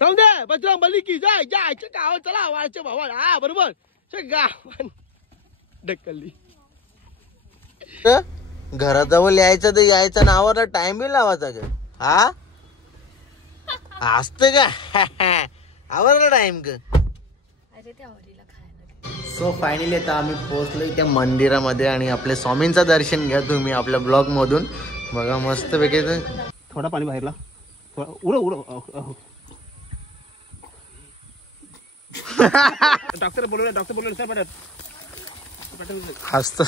जाऊ दे बजरंग बली की जय जय गाव चला वाळचे भावा हा बरोबर गाव ढकलली घराजवळ यायचं तर यायचं नावाला टाइम बी लावायचा ग हा असत का आवरला टाइम ग सो फायनली आता आम्ही पोहोचलोय त्या मंदिरामध्ये आणि आपल्या स्वामींचं दर्शन घ्या तुम्ही आपल्या ब्लॉग मधून बघा मस्त पैकी थोडा पाणी बाहेरला उडव उडव डॉक्टर बोलवलं सर पटत हसत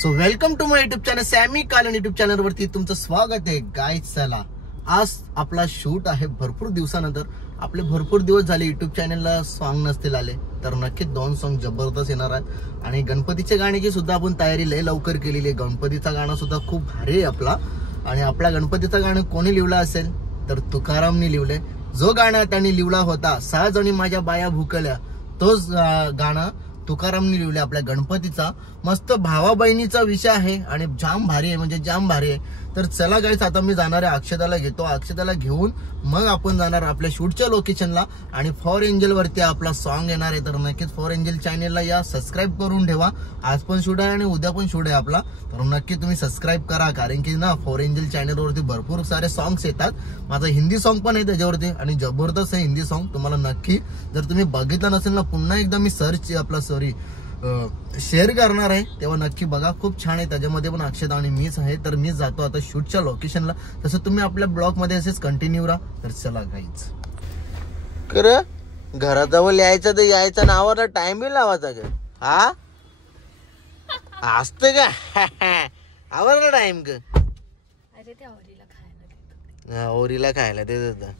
so welcome to my YouTube channel Sami Kalan YouTube channel वरती तुमचं स्वागत आहे गाईज. चला आज आपला शूट आहे भरपूर दिवसानंतर. आपले भरपूर दिवस झाले युट्यूब चॅनलला सॉन्ग नसतील आले तर नक्कीच 2 सॉन्ग जबरदस्त येणार आहेत आणि गणपतीच्या गाण्याची सुद्धा आपण तयारी लय लवकर केलेली आहे. गणपतीचा गाणं सुद्धा खूप भारी आहे आपला आणि आपल्या गणपतीचं गाणं कोणी लिहिलं असेल तर तुकारामनी लिहिलंय. जो गाणं त्यांनी लिहिला होता 6 जणी माझ्या बाया भुकल्या तोच गाणं तुकारामनी लिहिलंय आपल्या गणपतीचा. मस्त भावा बहिणीचा विषय आहे आणि जाम भारी आहे म्हणजे जाम भारी आहे. तर चला गाईस आता मी जाणार आहे अक्षदाला घेतो. अक्षदाला घेऊन मग आपण जाणार आपल्या शूटच्या लोकेशनला आणि फॉर एंजल वरती आपला सॉन्ग येणार आहे. तर नक्कीच फॉर एंजल चॅनेलला या सबस्क्राईब करून ठेवा. आज पण शूट आहे आणि उद्या पण शूट आहे आपला तर नक्की तुम्ही सबस्क्राईब करा कारण की ना फॉर एंजल चॅनेलवरती भरपूर सारे सॉंग्स येतात. माझा हिंदी सॉन्ग पण आहे त्याच्यावरती आणि जबरदस्त आहे हिंदी सॉन्ग. तुम्हाला नक्की जर तुम्ही बघितलं नसेल ना पुन्हा एकदा मी सर्च आपला शेअर करणार आहे तेव्हा नक्की बघा. खूप छान आहे त्याच्यामध्ये पण अक्षदा आणि मीच आहे. तर मी जातो आता शूटच्या लोकेशनला. तसं तुम्ही आपल्या ब्लॉग मध्ये असेच कंटिन्यू राहा. तर चला गाईच खरं घराजवळ यायचं तर यायचं नावाला टाइम बी लावायचा ग हा असत का आवरला टाइम ग ओरीला खायला देत होता.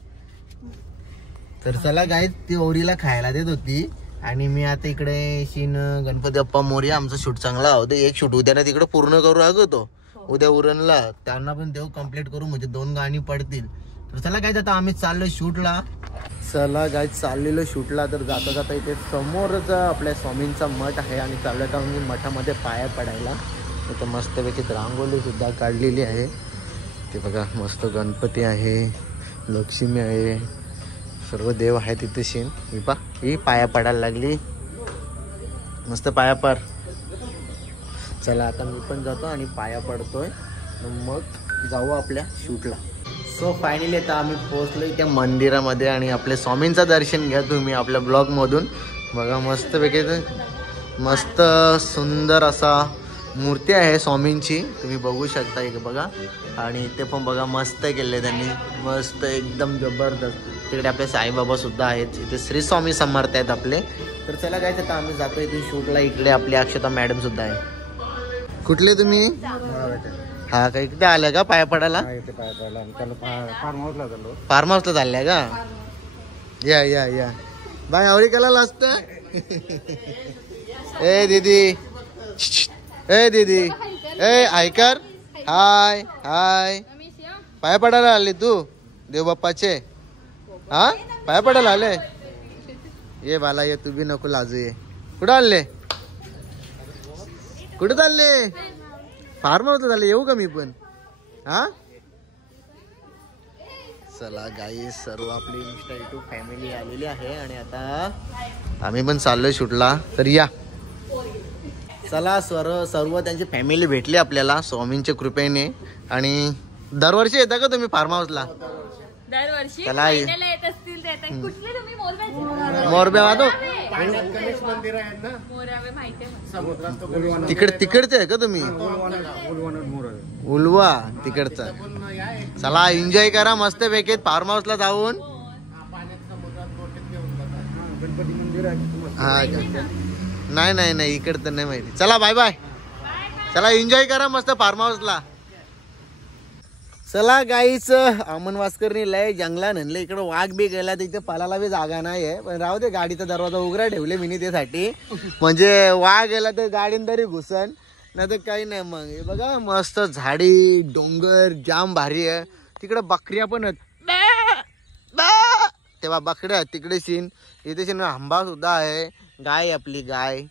तर चला गाईज ती ओरीला खायला देत होती आणि मी आता इकडे शीन गणपती बाप्पा मोरया आमचा शूट चांगला होता. एक शूट उद्या ना तिकडे पूर्ण करू अगो उद्या उरणला त्यांना पण तेव्हा कम्प्लीट करू म्हणजे 2 गाणी पडतील. तर चला काय आता आम्ही चाललोय शूटला. चला गाय चाललेलो शूटला. तर जाता जाता इथे समोरच आपल्या स्वामींचा मठ आहे आणि चाललोय आता आम्ही मठामध्ये पाया पडायला. इथं मस्तपैकी रांगोली सुद्धा काढलेली आहे. ते बघा मस्त गणपती आहे लक्ष्मी आहे सर्व देव आहे तिथे शीन. ही पाया पडायला लागली मस्त पाया पड. चला आता मी पण जातो आणि पाया पडतोय मग जाऊ आपल्या शूटला. सो फायनली आता आम्ही पोहोचलोय त्या मंदिरामध्ये आणि आपल्या स्वामींचं दर्शन घ्या तुम्ही आपल्या ब्लॉग मधून बघा मस्तपैकी मस्त सुंदर असा मूर्ती आहे स्वामींची तुम्ही बघू शकता एक बघा. आणि ते पण बघा मस्त केले त्यांनी मस्त एकदम जबरदस्त. तिकडे आपले साईबाबा सुद्धा आहेत. इथे श्री स्वामी समर्थ आहेत आपले. तर चला काय आता आम्ही जातो इथे शूटला. इकडे आपली अक्षता मॅडम सुद्धा आहे. कुठले तुम्ही हा का इकडे आल्या का पाया पडायला फार्म हाऊसला चालल्या का या या या बाय आवडी कला असत ए दीदी ए दीदी ए ऐकर हाय हाय पाया पडायला आले तू देव बाप्पाचे हा पाया पडायला आले ये बाला ये तू बी नको लाजू ये. कुठं आले कुठं चालले फार्म हाऊस झाले येऊ का मी पण हा. चला गाई सर्व आपली इंस्टा युट्यूब फॅमिली आलेली आहे आणि आता आम्ही पण चाललोय शूटला. तर या चला सर्व त्यांची फॅमिली भेटली आपल्याला स्वामींच्या कृपेने. आणि दरवर्षी येता का तुम्ही फार्म हाऊसला दरवर्षी चला येत असतील ते कुठले तुम्ही मोरब्या वादो तिकडचे आहे का तुम्ही उलवा तिकडचा. चला एन्जॉय करा मस्त पैकी फार्म हाऊसला जाऊन. हा नाही नाही नाही इकडं तर नाही माहिती. चला बाय बाय. चला एन्जॉय करा मस्त फार्म हाऊसला. चला गाईच अमन वास्करनी लय जंगला म्हणलं इकडं वाघ बी गेला तिथे पालाला बी जागा नाही आहे पण राहू दे गाडीचा दरवाजा उघडा ठेवले मी त्यासाठी म्हणजे वाघ गेला तर गाडीन तरी घुसन नाही तर काही नाही. मग हे बघा मस्त झाडी डोंगर जाम भारी आहे. तिकडे बकऱ्या पण आहेत तेव्हा बकऱ्या तिकडे सीन इथे सीन आंबा सुद्धा आहे. गाय आपली गाय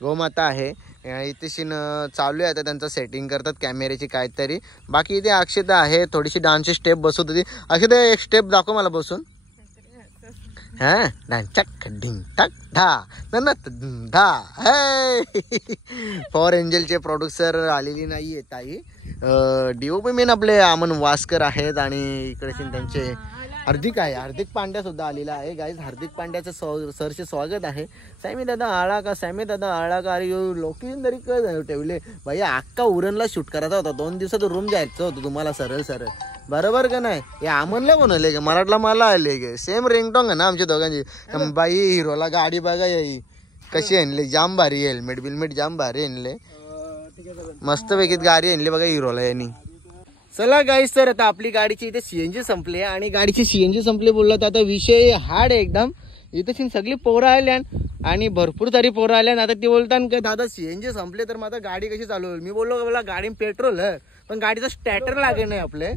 गोमाता आहे. इथे शीन चालू आहे आता त्यांचं सेटिंग करतात कॅमेऱ्याची काहीतरी. बाकी इथे अक्षता आहे थोडीशी डान्सची स्टेप बसवत होती. अक्षता एक स्टेप दाखव मला बसून. हा चक ढिंग टक धा फॉर एंजलचे प्रोड्युसर आलेली नाहीये ताई. डीओपी मेन आपले अमन वास्कर आहेत आणि इकडे त्यांचे हार्दिक आहे. हार्दिक पांड्या सुद्धा आलेला आहे गाईज. हार्दिक पांड्याचं सरचे स्वागत आहे. सॅमी दादा आळा का अरे लोकेशन तरी ठेवले भैया. अक्का उरणला शूट करायचा होता 2 दिवसात रूम जायचं होतं तुम्हाला सरळ बरोबर का नाही. हे अमनला कोणाले गे मराठला मला आले गे सेम रिंगटॉंग आहे ना आमच्या दोघांची. बाई हिरोला गाडी बघा याई कशी आणली जाम भारी. हेल्मेट बिलमेट जाम भारी आणले मस्त पैकी गाडी आणली बघा हिरोला यांनी. चला गाईस तर आता आपली गाडीची इथे सीएनजी संपली आणि गाडीची सीएनजी संपली बोललं तर आता विषय हार्ड आहे एकदम. इथे सगळी पोरं आल्या आणि भरपूर सारी पोरं आल्या. आता ते बोलतात का दादा सीएनजी संपले तर मग आता गाडी कशी चालू होईल. मी बोललो मला गाडी पेट्रोल आहे पण गाडीचा स्टॅटर लागे नाही आपले.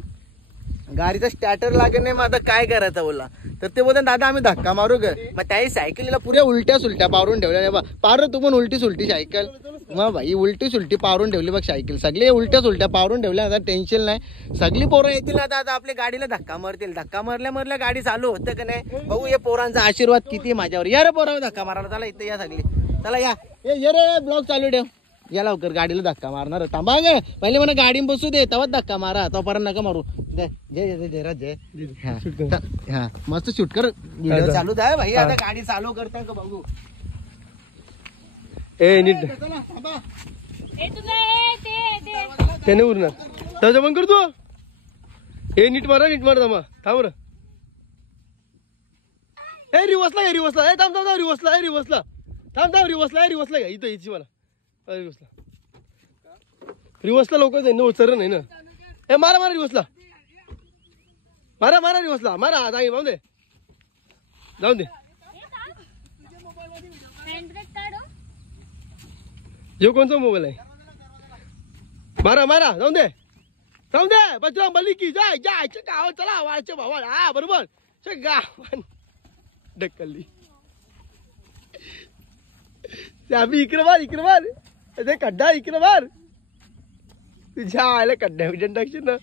गाडीचा स्टॅटर लागे नाही मग आता काय करायचं बोलला. तर ते बोलतात दादा आम्ही धक्का मारू ग. मग त्याही सायकलीला पुऱ्या उलट्या सुलट्या पारून ठेवल्या. पार तू पण उलटी सुलटी सायकल मग भाई उलटी सुलटी पारून ठेवली बघ सायकल. सगळे उलट्या सुलट्या पारून ठेवल्या. आता टेन्शन नाही सगळी पोरं येतील आता. आता आपल्या गाडीला धक्का मारतील. धक्का मारल्या गाडी चालू होतं का नाही भाऊ. या पोरांचा आशीर्वाद किती माझ्यावर. या रे पोरावर धक्का मारायला. चला इथे या सगळी. चला या ये रे ब्लॉग चालू ठेव. या लवकर गाडीला धक्का मारणार थांबा ग. पहिले मला गाडी बसू दे तेव्हाच धक्का मारा. तोपर्यंत नका मारू. जय जय जय जय हा मस्त शूट कर. व्हिडिओ चालू द्या भाई. आता गाडी चालू करता का बघू. ए नीट थांबा त्याने उरणार त्याच्या पण करतो. हे नीट मारा थांबा थांब रे. ए रिवर्सला रिवर्सला थांब रिवर्सला रिवर्सला थांब रिवर्सला घ्या इथं यायची मला. रिवर्सला लोक उचर नाही ना. हे मारा रिवर्सला मारा रिवर्सला मारा. जाऊन दे जो कोणचा मोबाईल आहे मारा जाऊन दे बजरंग बली की जाय गाव चला वाळचे भावा. हा बरोबर गाव ढकलली. आम्ही इकडे मार ते खड्डा इकडे मार. तुझ्या आयला खड्डा विजन टाकशील ना.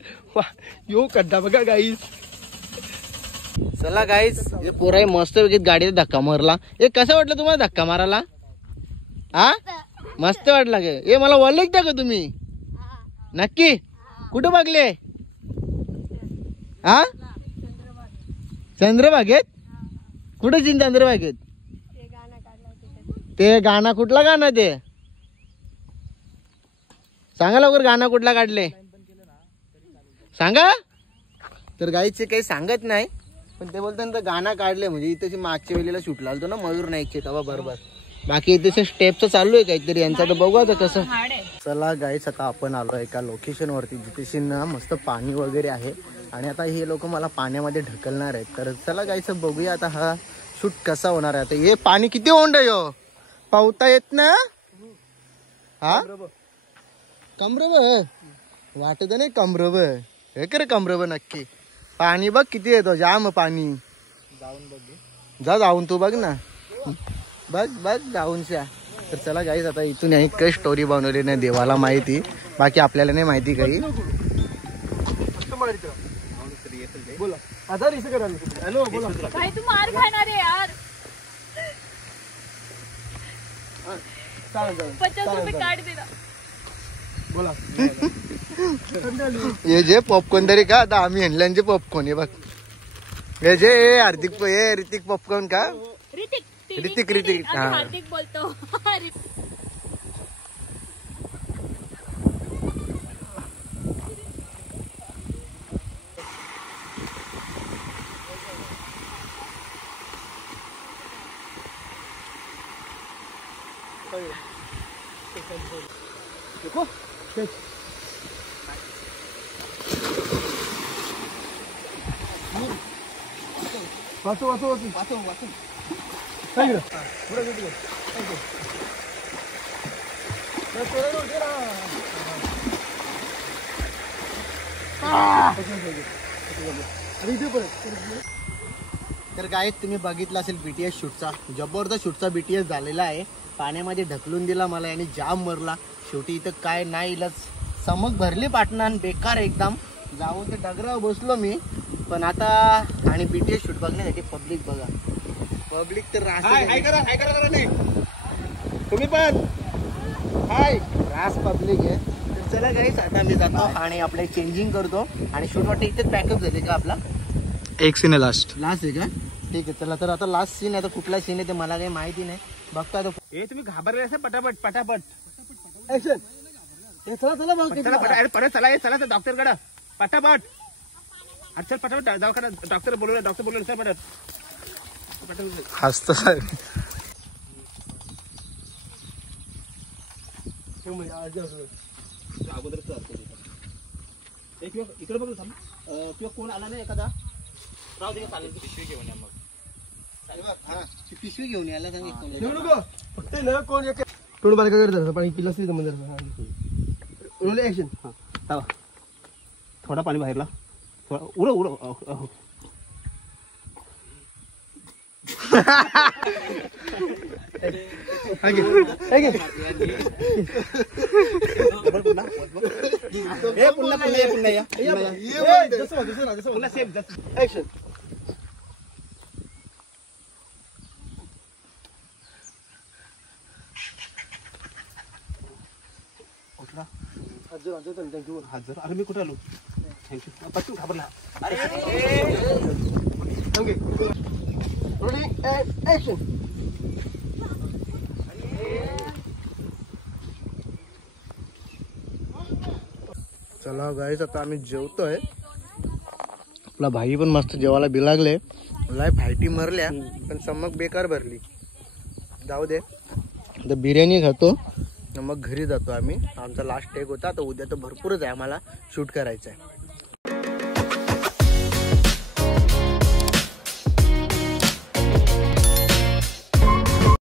यो खड्डा बघा गाईस. चला गाईस हे पोराई मस्त पैकी गाडीला धक्का मारला. हे कसं वाटलं तुम्हाला धक्का मारायला. हा मस्त वाटलं गे. हे मला ओळखता का तुम्ही नक्की. कुठं बघले हा चंद्रभागेत. कुठं चंद्रभागेत. ते गाणं कुठला गाणं ते सांगा लवकर. गाणं कुठला काढले सांगा. तर गाईचे काही सांगत नाही पण ते बोलतात गाणं काढले म्हणजे इथे मागच्या वेळेला शूट लागतो ना मयूर नाईकचे तेव्हा बरोबर. बाकी इथे स्टेपचं चालू आहे काहीतरी यांचा तर बघू आता कसं. चला गाईस आता आपण आलो एका लोकेशन वरती जिथे ना मस्त पाणी वगैरे आहे आणि आता हे लोक मला पाण्यामध्ये ढकलणार आहेत. तर चला गाईस बघूया आता हा शूट कसा होणार आहे. आता हे पाणी किती ओंड आहे पावता येत ना. हा कमरब वाटत नाही कमरब हे करे कमरब नक्की. पाणी बघ किती येतो जाम पाणी. जाऊन तू बघ ना बघ जाऊनच्या. तर चला गाईस आता इथून काही स्टोरी बनवली नाही देवाला माहिती. बाकी आपल्याला नाही माहिती काही. बोला आता रिस करा. हॅलो बोला भाई तू मार खाणार आहे यार. 50 रुपये काट दे ना. बोला हे जे पॉपकॉर्न तरी का आता आम्ही हंडल्यांचे पॉपकॉर्न हे बघ. हे जे ऋतिक पॉपकॉर्न का ऋतिक हा हार्दिक बोलतो. देखो वाचो तर गाईज तुम्ही बघितलं असेल BTS शूटचा जबरदस्त शूटचा BTS झालेला आहे. पाण्यामध्ये ढकलून दिला मला आणि जाम मरला. शेवटी इथं काय नाही इलाज समक भरली पाटणान बेकार एकदम. जाऊन ते डगरावर बसलो मी. पण आता आणि BTS शूट बघण्यासाठी पब्लिक बघा. पब्लिक तर हाय करा नाही तुम्ही पण हाय रास पब्लिक आहे. तर चला गाईज आता मी जातो आणि आपले चेंजिंग करतो आणि शूट वाटतं इथेच पॅकअप झाले का आपला एक सीन आहे लास्ट आहे का. ठीक आहे चला. तर आता लास्ट सीन आहे. आता कुठला सीन आहे ते मला काही माहिती नाही. बघतो आता. हे तुम्ही घाबरले असेल पटापट ऍक्शन. चला भाऊ परत चला डॉक्टर कडे पटापट. चल पटापट दवाखाना डॉक्टर बोलवलं सर परत हसतो सर. अगोदर इकडे बघ किंवा कोण आला नाही एखादा राहू दे चालेल. पिशवी घेऊन या मग. पिशवी घेऊन यायला सांग. फक्त ना कोण तोंड बारका करत पाणी पिलं असेल तर ऍक्शन. थोडा पाणी बाहेरला उडव ऍक्शन. हाजर अरे मी कुठे आलो. थँक्यू पटकन घाबरला. चला गाईस आता आम्ही जेवतोय. आपला भाई पण मस्त जेवायला बिलागले. लाय फायटी मरल्या पण चमक बेकार भरली. जाऊ दे आता बिर्याणी खातो मग घरी जातो आम्ही. आमचा लास्ट टेक होता. तर उद्या तर भरपूरच आहे आम्हाला शूट करायचं आहे.